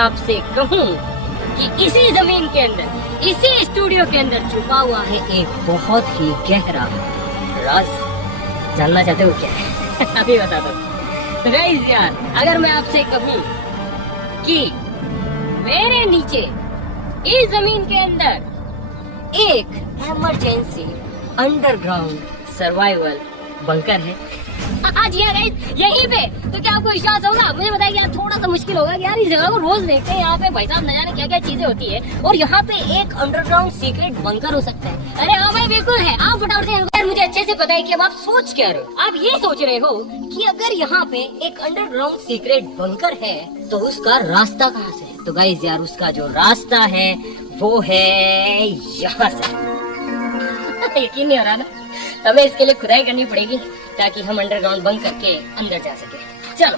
आपसे कहूँ कि इसी जमीन के अंदर, इसी स्टूडियो के अंदर छुपा हुआ है एक बहुत ही गहरा राज। जानना चाहते हो क्या है? अभी बता दो। तो गाइस यार, अगर मैं आपसे कहूँ कि मेरे नीचे इस जमीन के अंदर एक इमरजेंसी अंडरग्राउंड सर्वाइवल बंकर है आज यार यहीं पे, तो क्या आपको विश्वास होगा? मुझे बताइए यार, थोड़ा सा मुश्किल होगा कि यार इस जगह को रोज देखते हैं, यहाँ पे भाई साहब न जाने क्या क्या चीजें होती है, और यहाँ पे एक अंडरग्राउंड सीक्रेट बंकर हो सकता है। अरे हाँ भाई बिल्कुल है। आप फटाफट से यार, मुझे अच्छे से पता है कि अब आप सोच क्या रहे हो। आप ये सोच रहे हो कि अगर यहाँ पे एक अंडरग्राउंड सीक्रेट बंकर है तो उसका रास्ता कहाँ से है? तो गाइस यार, उसका जो रास्ता है वो है यहाँ से। यकीन नहीं हो रहा ना? हमें इसके लिए खुदाई करनी पड़ेगी ताकि हम अंडरग्राउंड बंक करके अंदर जा सके। चलो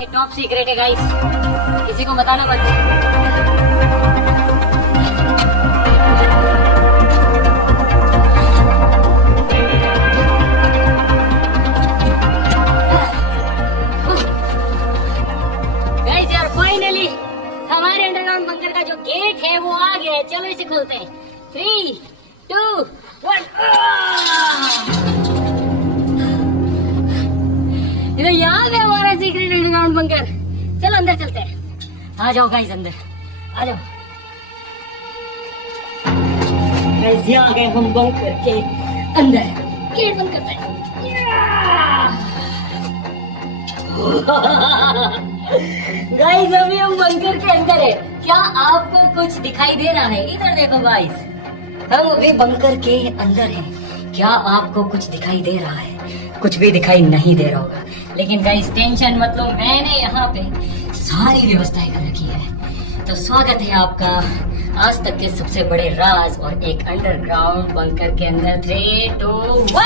ये टॉप सीक्रेट है गाइस, किसी को बताना मत। हमारे अंडरग्राउंड बंकर का जो गेट है वो आ गया है। चलो इसे खोलते हैं। 3, 2, 1। इधर यहाँ पे हमारा सीक्रेट अंडरग्राउंड बंकर। चलो अंदर चलते हैं। आ जाओ गाइस, अंदर आ जाओ गाइस। यहाँ आ गए हम बंकर के अंदर। गेट बंद करते हैं। गाइस अभी हम बंकर के अंदर है। क्या आपको कुछ दिखाई दे रहा है? इधर देखो गाइस, हम अभी बंकर के अंदर हैं। क्या आपको कुछ दिखाई दे रहा है? कुछ भी दिखाई नहीं दे रहा होगा, लेकिन गाइस टेंशन मत लो, मैंने यहाँ पे सारी व्यवस्थाएं कर रखी है। तो स्वागत है आपका आज तक के सबसे बड़े राज और एक अंडरग्राउंड बंकर के अंदर। 3, 2, 1।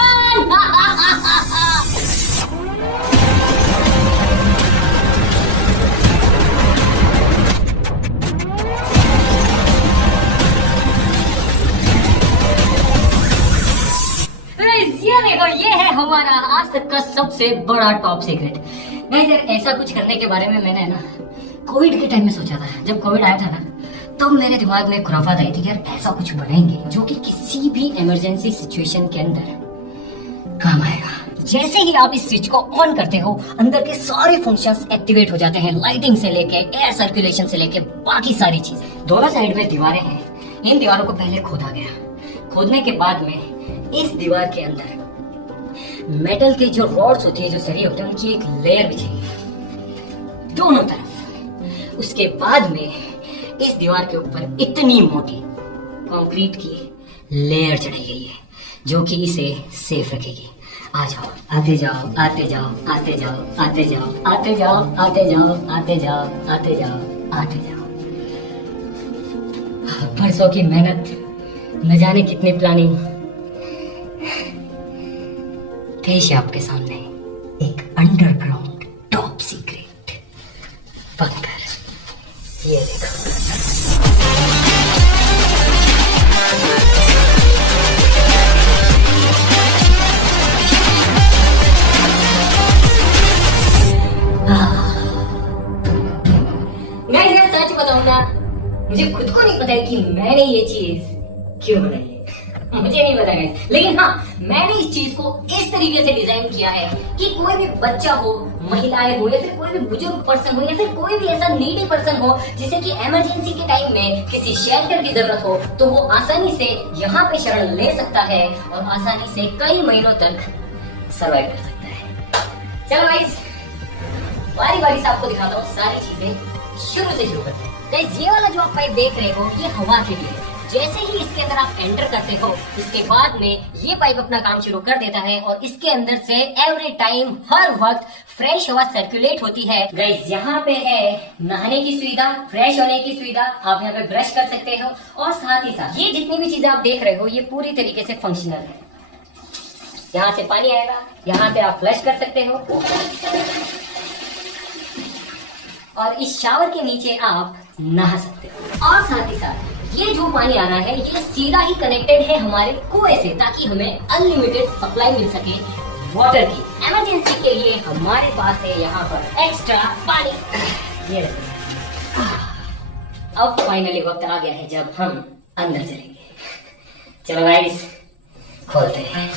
ये देखो, ये है हमारा आज तक का सबसे बड़ा टॉप सीक्रेट। नहीं सर, ऐसा कुछ करने के बारे में मैंने ना कोविड के टाइम में सोचा था। जब कोविड आया था ना, तब मेरे दिमाग में खुराफात आई थी यार ऐसा कुछ बनाएंगे जो कि किसी भी इमरजेंसी सिचुएशन के अंदर काम आएगा। जैसे ही आप इस स्विच को ऑन करते हो, अंदर के सारे फंक्शंस एक्टिवेट हो जाते हैं, लाइटिंग से लेके एयर सर्कुलेशन से लेके बाकी सारी चीजें। दोनों साइड में दीवारें हैं। इन दीवारों को पहले खोदा गया। खोदने के बाद में इस दीवार के अंदर मेटल के जो रॉड्स होती है, जो सरिये होते हैं, उनकी एक लेयर बिछी है दोनों तरफ। उसके बाद में इस दीवार के ऊपर इतनी मोटी कंक्रीट की लेयर चढ़ाई गई है जो कि इसे सेफ रखेगी। आ जाओ, आते जाओ, आते जाओ, आते जाओ, आते जाओ, आते जाओ, आते जाओ, आते जाओ, आते जाओ, आते जाओ। बरसों की मेहनत, न जाने कितनी प्लानिंग, पेश है आपके सामने एक अंडरग्राउंड टॉप सीक्रेट बंकर। ये देखो, मैं सच बताऊं ना, मुझे खुद को नहीं पता है कि मैंने ये चीज क्यों बनाई है। मुझे नहीं पता है, लेकिन हाँ, मैंने इस चीज को इस तरीके से डिजाइन किया है कि कोई भी बच्चा हो, महिलाएं हो, या फिर कोई भी बुजुर्ग पर्सन हो, या फिर कोई भी ऐसा नीडी पर्सन हो जिसे कि इमरजेंसी के टाइम में किसी शेल्टर की जरूरत हो, तो वो आसानी से यहाँ पे शरण ले सकता है और आसानी से कई महीनों तक सर्वाइव कर सकता है। चलो गाइस, बारी बारी से आपको दिखाता हूँ सारी चीजें। शुरू से शुरू करते हैं। गाइस, ये वाला जो आप पाइप देख रहे हो, ये हवा के लिए। जैसे ही इसके अंदर आप एंटर करते हो, इसके बाद में ये पाइप अपना काम शुरू कर देता है और इसके अंदर से एवरी टाइम, हर वक्त फ्रेश हवा सर्कुलेट होती है। गाइस, यहाँ पे है नहाने की सुविधा, फ्रेश होने की सुविधा, आप यहाँ पे ब्रश कर सकते हो, और साथ ही साथ ये जितनी भी चीजें आप देख रहे हो, ये पूरी तरीके से फंक्शनल है। यहाँ से पानी आएगा, यहाँ से आप फ्लश कर सकते हो, और इस शावर के नीचे आप नहा सकते हो। और साथ ही साथ ये जो पानी आ रहा है ये सीधा ही कनेक्टेड है हमारे कुएं से, ताकि हमें अनलिमिटेड सप्लाई मिल सके वाटर की। इमरजेंसी के लिए हमारे पास है यहाँ पर एक्स्ट्रा पानी। ये अब फाइनली वक्त आ गया है जब हम अंदर चलेंगे। चलो गाइस खोलते हैं।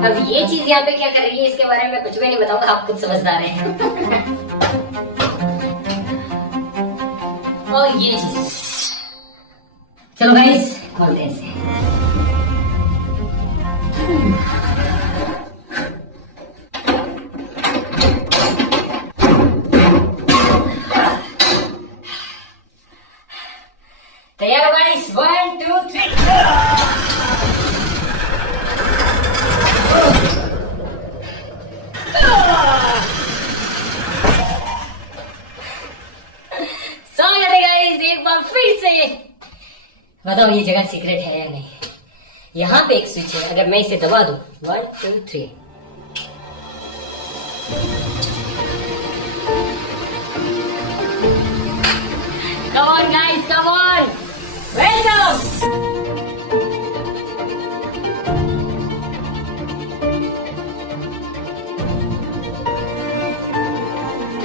अब ये चीज यहाँ पे क्या कर रही है इसके बारे में कुछ भी नहीं बताऊंगा, आप खुद समझदार हैं। और ये चीज, चलो गाइस खोलते हैं इसे। तैयार हो गाइस? 1 2 3। स्वागत है गाइस एक बार फिर से। बताओ ये जगह सीक्रेट है या नहीं? यहाँ पे एक स्विच है, अगर मैं इसे दबा दूं 1 2 3, come on guys, come on, welcome।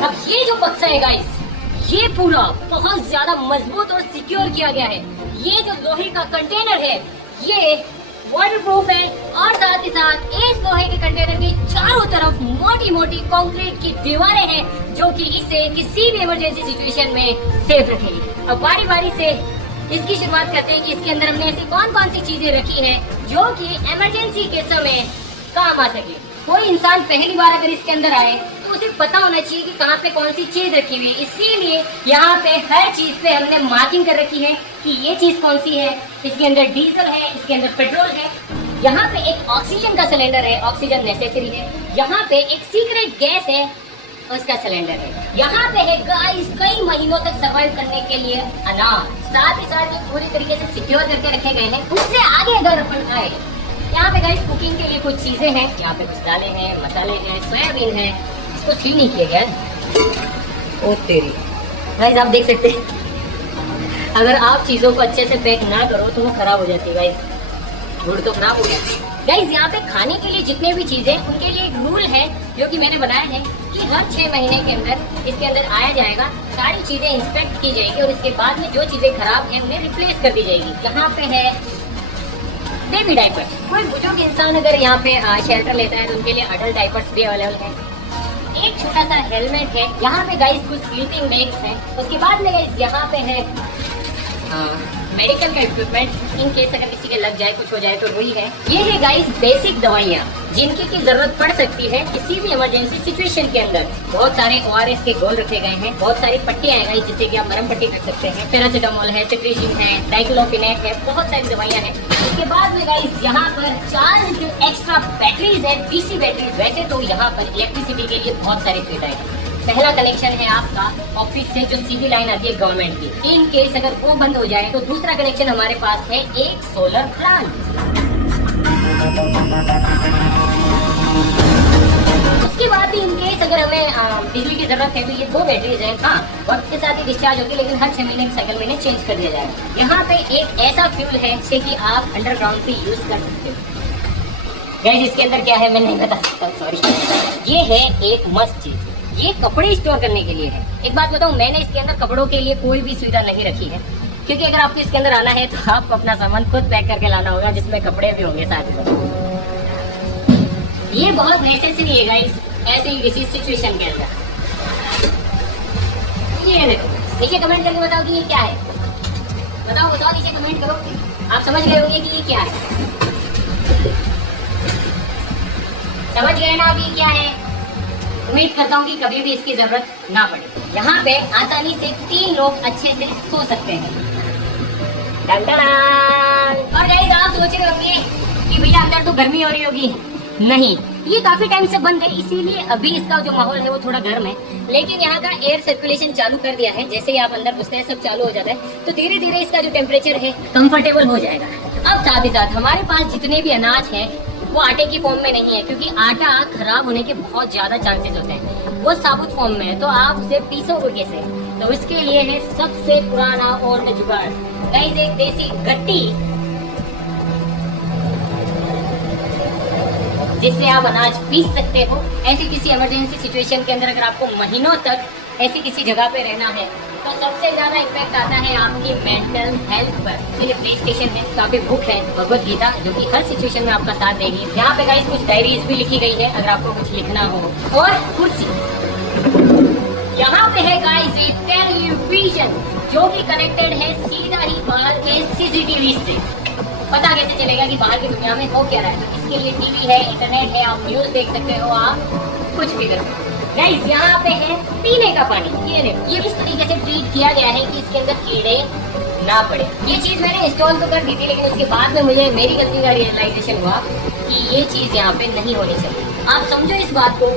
अब ये जो बक्सा है गाइस, ये पूरा बहुत ज्यादा मजबूत और सिक्योर किया गया है। ये जो लोहे का कंटेनर है ये वाटरप्रूफ है, और साथ ही साथ इस लोहे के कंटेनर के चारों तरफ मोटी मोटी कंक्रीट की दीवारें हैं जो कि इसे किसी भी इमरजेंसी सिचुएशन में सेफ रखेगी। अब बारी बारी से इसकी शुरुआत करते हैं कि इसके अंदर हमने ऐसी कौन कौन सी चीजें रखी हैं जो कि इमरजेंसी के समय काम आ सके। कोई इंसान पहली बार अगर इसके अंदर आए तो उसे पता होना चाहिए कि कहाँ पे कौन सी चीज रखी हुई है, इसीलिए यहाँ पे हर चीज पे हमने मार्किंग कर रखी है कि ये चीज कौन सी है। इसके अंदर डीजल है, इसके अंदर पेट्रोल है, यहाँ पे एक ऑक्सीजन का सिलेंडर है, ऑक्सीजन नेसेसरी है, यहाँ पे एक सीक्रेट गैस है उसका सिलेंडर है, यहाँ पे है गाइस कई महीनों तक सर्वाइव करने के लिए अनाज, साथ ही साथ जो पूरी तरीके से सिक्योर करके रखे गए हैं। उससे आगे अगर अपन आए, यहाँ पे गाइस कुकिंग के लिए कुछ चीजें हैं, यहाँ पे कुछ दालें हैं, मसाले हैं, सोयाबीन है, इसको सील नहीं किया गया। ओ तेरी गाइस आप देख सकते हैं अगर आप चीजों को अच्छे से पैक ना करो तो वो खराब हो जाती है गाइस, गुड़ तो खराब हो जाती है। गाइस यहाँ पे खाने के लिए जितने भी चीजें उनके लिए एक रूल है जो कि मैंने बनाया है कि हर 6 महीने के अंदर इसके अंदर आया जाएगा, सारी चीजें इंस्पेक्ट की जाएगी और इसके बाद में जो चीजें खराब है उन्हें रिप्लेस कर दी जाएगी। यहाँ पे है बेबी डायपर, कोई बुजुर्ग इंसान अगर यहाँ पे शेल्टर लेता है तो उनके लिए अडल्ट डायपर्स भी अवेलेबल है। एक छोटा सा हेलमेट है, यहाँ पे गाइस कुछ स्लीपिंग बैग्स हैं, उसके बाद में गाइस यहाँ पे है मेडिकल का इक्विपमेंट इन केस अगर किसी के लग जाए कुछ हो जाए तो वही है। ये है गाइस बेसिक दवाइयाँ जिनकी की जरूरत पड़ सकती है किसी भी इमरजेंसी सिचुएशन के अंदर। बहुत सारे ORS के गोल रखे गए हैं, बहुत सारी पट्टियां हैं गाइस जिससे कि आप मरहम पट्टी रख सकते हैं, पैरासीटामोल है, सिट्रीजिन है, डाइक्लोफिनेक है, बहुत सारी दवाइयाँ हैं। उसके बाद में गाइस यहाँ पर 4 एक्स्ट्रा बैटरीज है, DC बैटरीज। वैसे तो यहाँ पर इलेक्ट्रिसिटी के लिए बहुत सारी सुविधाएं हैं। पहला कनेक्शन है आपका ऑफिस से जो सीधी लाइन आती है गवर्नमेंट की, इन केस अगर वो बंद हो जाए तो दूसरा कनेक्शन हमारे पास है एक सोलर प्लांट। उसके बाद भी इन केस अगर हमें बिजली की जरूरत है तो ये 2 बैटरीज हैं। हाँ, वक्त के साथ ही डिस्चार्ज होगी लेकिन हर 6 महीने के साइकिल में चेंज कर दिया जाएगा। यहाँ पे एक ऐसा फ्यूल है जिसे कि आप अंडरग्राउंड पे यूज कर सकते हो। गाइस इसके अंदर क्या है मैं नहीं बता सकता, सॉरी। ये है एक मस्त चीज, ये कपड़े स्टोर करने के लिए है। एक बात बताऊं, मैंने इसके अंदर कपड़ों के लिए कोई भी सुविधा नहीं रखी है, क्योंकि अगर आपको इसके अंदर आना है तो आपको अपना सामान खुद पैक करके लाना होगा जिसमें कपड़े भी होंगे साथ में। ये बहुत नेसेसरी है गाइस ऐसे ही किसी सिचुएशन के अंदर। ये देखो, नीचे कमेंट करके बताओ कि ये क्या है, बताओ नीचे कमेंट करो। आप समझ गए होंगे कि ये क्या है, समझ गए ना आप ये क्या है। उम्मीद करता हूँ कि कभी भी इसकी जरूरत ना पड़े। यहाँ पे आसानी से 3 लोग अच्छे से सो सकते हैं। और गाइस आप सोच रहे होंगे कि भैया अंदर तो गर्मी हो रही होगी। नहीं, ये काफी टाइम से बंद है, इसीलिए अभी इसका जो माहौल है वो थोड़ा गर्म है, लेकिन यहाँ का एयर सर्कुलेशन चालू कर दिया है। जैसे ही आप अंदर घुसते हैं सब चालू हो जाता है, तो धीरे धीरे इसका जो टेम्परेचर है कंफर्टेबल हो जाएगा। अब साथ ही साथ हमारे पास जितने भी अनाज है वो आटे की फॉर्म में नहीं है, क्योंकि आटा खराब होने के बहुत ज्यादा चांसेस होते हैं। वो साबुत फॉर्म में है, तो आप उसे पीसोगे कैसे? तो इसके लिए है सबसे पुराना और जुगाड़ गाइस, एक देसी गट्टी, जिससे आप अनाज पीस सकते हो। ऐसी किसी इमरजेंसी सिचुएशन के अंदर अगर आपको महीनों तक ऐसी किसी जगह पे रहना है, तो सबसे ज्यादा इम्पैक्ट आता है आपकी मेंटल हेल्थ पर। ये प्ले स्टेशन है, काफी बुक है भगवत गीता, जो कि हर सिचुएशन में आपका साथ देगी। यहाँ पे गाइस कुछ डायरीज भी लिखी गई है अगर आपको कुछ लिखना हो। और कुर्सी, यहाँ पे है गाइस एक टेलीविजन जो कि कनेक्टेड है सीधा ही बाहर के सीसीटीवी से। पता कैसे चलेगा कि बाहर की दुनिया में हो क्या रहा है? तो इसके लिए टीवी है, इंटरनेट है, आप न्यूज देख सकते हो, आप कुछ भी कर सकते हो। गाइस यहाँ पे है पीने का पानी, ये देखो, ये किस तरीके से ट्रीट किया गया है कि इसके अंदर कीड़े ना पड़े। ये चीज मैंने इंस्टॉल तो कर दी थी, लेकिन उसके बाद में मुझे मेरी गलती का रियलाइजेशन हुआ कि ये चीज यहाँ पे नहीं होनी चाहिए। आप समझो इस बात को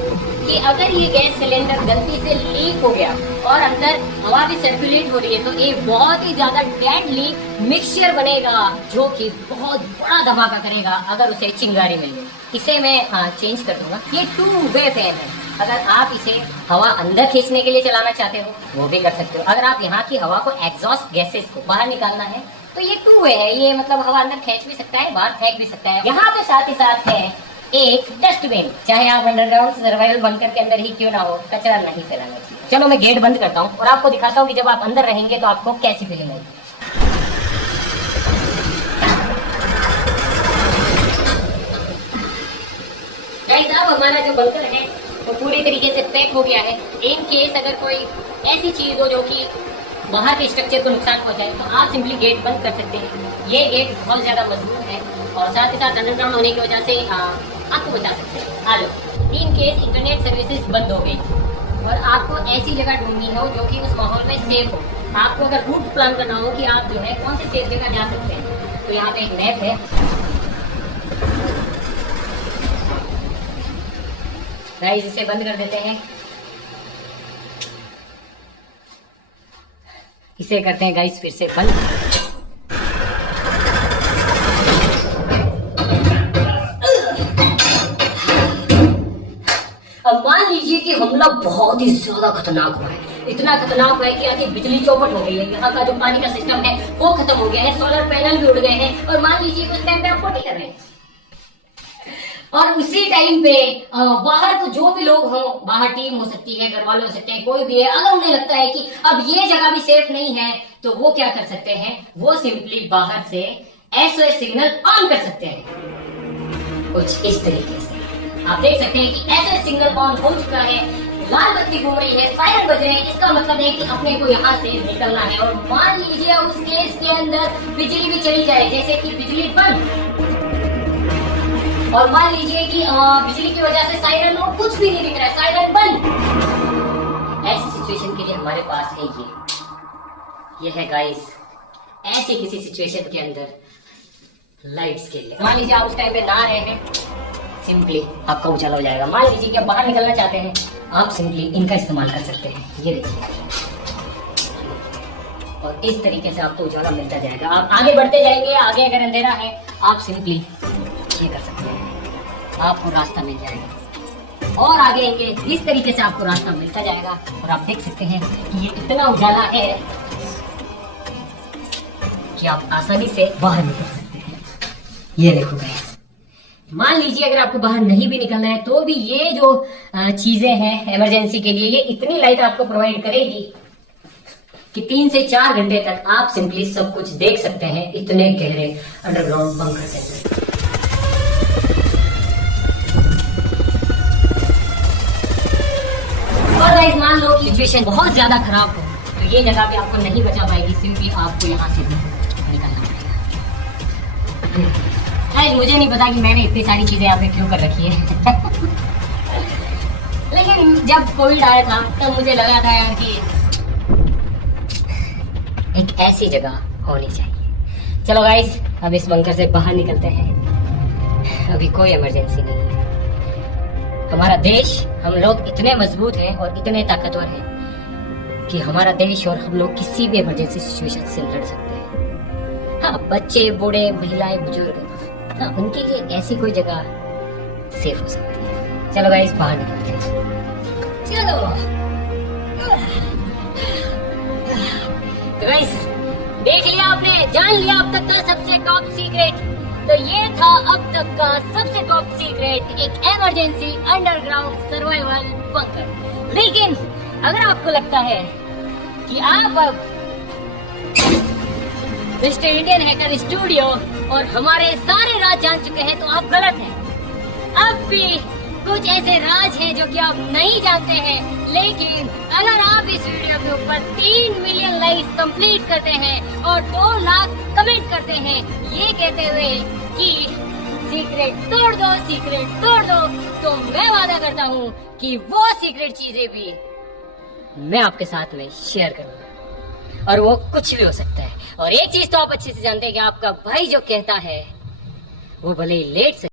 कि अगर ये गैस सिलेंडर गलती से लीक हो गया और अंदर हवा भी सर्कुलेट हो रही है, तो एक बहुत ही ज्यादा डेडली मिक्सचर बनेगा, जो कि बहुत बड़ा धमाका करेगा अगर उसे चिंगारी मिल गई। इसे मैं चेंज कर दूंगा। ये 2 वे फैन है। अगर आप इसे हवा अंदर खींचने के लिए चलाना चाहते हो, वो भी कर सकते हो। अगर आप यहाँ की हवा को, एग्जॉस्ट गैसेस को बाहर निकालना है, तो ये 2 वे है। ये मतलब हवा अंदर खींच भी सकता है, बाहर फेंक भी सकता है। यहाँ पे साथ ही साथ है एक डस्टबिन, चाहे आप अंडरग्राउंड सर्वाइवल बंकर के अंदर ही क्यों ना हो, कचरा नहीं फैलाना चाहिए। चलो मैं गेट बंद करता हूँ और आपको दिखाता हूँ कि जब आप अंदर रहेंगे तो आपको कैसी फीलिंग आएगी। गाइस अब हमारा जो बंकर है वो पूरी तरीके से पैक हो गया है। इन केस अगर कोई ऐसी चीज हो जो कि बाहर के स्ट्रक्चर को नुकसान पहुंचाए, तो आप सिंपली गेट बंद कर सकते हैं। ये गेट बहुत ज्यादा मजबूत है और साथ ही साथ अंडरग्राउंड होने की वजह से आपको बचा सकते हैं। आ जाओ। इन केस इंटरनेट सर्विसेज बंद हो गई और आपको ऐसी जगह ढूंढनी हो जो कि उस माहौल में सेफ हो, आपको अगर रूट प्लान करना हो कि आप जो है कौन सी सेफ जगह जा सकते हैं, तो यहाँ पे एक मैप है। गाइस इसे बंद कर देते हैं, इसे करते हैं गाइस फिर से बंद। अब मान लीजिए कि हमला बहुत ही ज्यादा खतरनाक हुआ है, इतना खतरनाक हुआ है कि आगे बिजली चौपट हो गई है, यहाँ का जो पानी का सिस्टम है वो खत्म हो गया है, सोलर पैनल भी उड़ गए हैं, और मान लीजिए उस टाइम पे आप फोटो कर रहे हैं और उसी टाइम पे बाहर तो जो भी लोग हो, बाहर टीम हो सकती है, घर वाले हो सकते हैं, कोई भी है, अगर उन्हें लगता है कि अब ये जगह भी सेफ नहीं है, तो वो क्या कर सकते हैं, वो सिंपली बाहर से SOS सिग्नल ऑन कर सकते हैं। कुछ इस तरीके से आप देख सकते हैं कि SOS सिग्नल ऑन हो चुका है, लाल बत्ती घूम रही है, सायरन बज रहे हैं। इसका मतलब है कि अपने को यहाँ से निकलना है। और मान लीजिए उस केस के अंदर बिजली भी चली जाए, जैसे कि बिजली बंद, और मान लीजिए कि बिजली की वजह से सायरन हो, कुछ भी नहीं दिख रहा है, सायरन बंद। ऐसी सिचुएशन के लिए हमारे पास है ये है गाइस, ऐसे किसी सिचुएशन के अंदर लाइट्स के लिए। मान लीजिए आप उस टाइम पे ना रहे हैं, सिंपली आपका उजाला हो जाएगा। मान लीजिए कि आप बाहर निकलना चाहते हैं, आप सिंपली इनका इस्तेमाल कर सकते हैं, ये देखिए, और इस तरीके से आपको उजाला मिलता जाएगा। आप आगे बढ़ते जाएंगे, आगे अगर अंधेरा है आप सिंपली ये कर सकते हैं, आपको रास्ता मिल जाएगा। और आगे आएंगे, इस तरीके से आपको रास्ता मिलता जाएगा, और आप देख सकते हैं कि ये इतना उजाला है कि आप आसानी से बाहर निकल सकते हैं। ये देखो गाइस, मान लीजिए अगर आपको बाहर नहीं भी निकलना है, तो भी ये जो चीजें हैं इमरजेंसी के लिए, ये इतनी लाइट आपको प्रोवाइड करेगी कि 3 से 4 घंटे तक आप सिंपली सब कुछ देख सकते हैं, इतने गहरे अंडरग्राउंड बंकर के अंदर। और गाइस मान लो सिचुएशन बहुत ज्यादा खराब हो, तो ये जगह भी आपको नहीं बचा पाएगी, सिंपली आपको यहाँ से निकलना पड़ेगा। गाइस मुझे नहीं पता कि मैंने इतनी सारी चीजें यहाँ पे क्यों कर रखी है लेकिन जब कोविड आया था तब मुझे लगा था यार कि एक ऐसी जगह होनी चाहिए। चलो गाइस अब इस बंकर से बाहर निकलते हैं, अभी कोई इमरजेंसी नहीं है। हमारा देश, हम लोग इतने मजबूत हैं और इतने ताकतवर हैं कि हमारा देश और हम लोग किसी भी इमरजेंसी सिचुएशन से लड़ सकते हैं। हाँ, बच्चे, बूढ़े, महिलाएं, बुजुर्ग, हाँ, उनके लिए ऐसी कोई जगह सेफ हो सकती है। चलो गाइस बाहर निकलते हैं। चलो तो गाइस देख लिया आपने, जान लिया अब तक का सबसे टॉप सीक्रेट। तो ये था अब तक का सबसे टॉप सीक्रेट, एक इमरजेंसी अंडरग्राउंड सर्वाइवल बंकर। लेकिन अगर आपको लगता है कि आप अब मिस्टर इंडियन हैकर स्टूडियो और हमारे सारे राज जान चुके हैं, तो आप गलत हैं। अब भी कुछ ऐसे राज हैं जो कि आप नहीं जानते हैं। लेकिन अगर आप इस वीडियो के ऊपर 3 मिलियन लाइक्स कंप्लीट करते हैं और 2 लाख कमेंट करते हैं ये कहते हुए कि सीक्रेट तोड़ दो, सीक्रेट तोड़ दो, तो मैं वादा करता हूँ कि वो सीक्रेट चीजें भी मैं आपके साथ में शेयर करूंगा, और वो कुछ भी हो सकता है। और एक चीज तो आप अच्छे से जानते हैं कि आपका भाई जो कहता है वो भले ही लेट से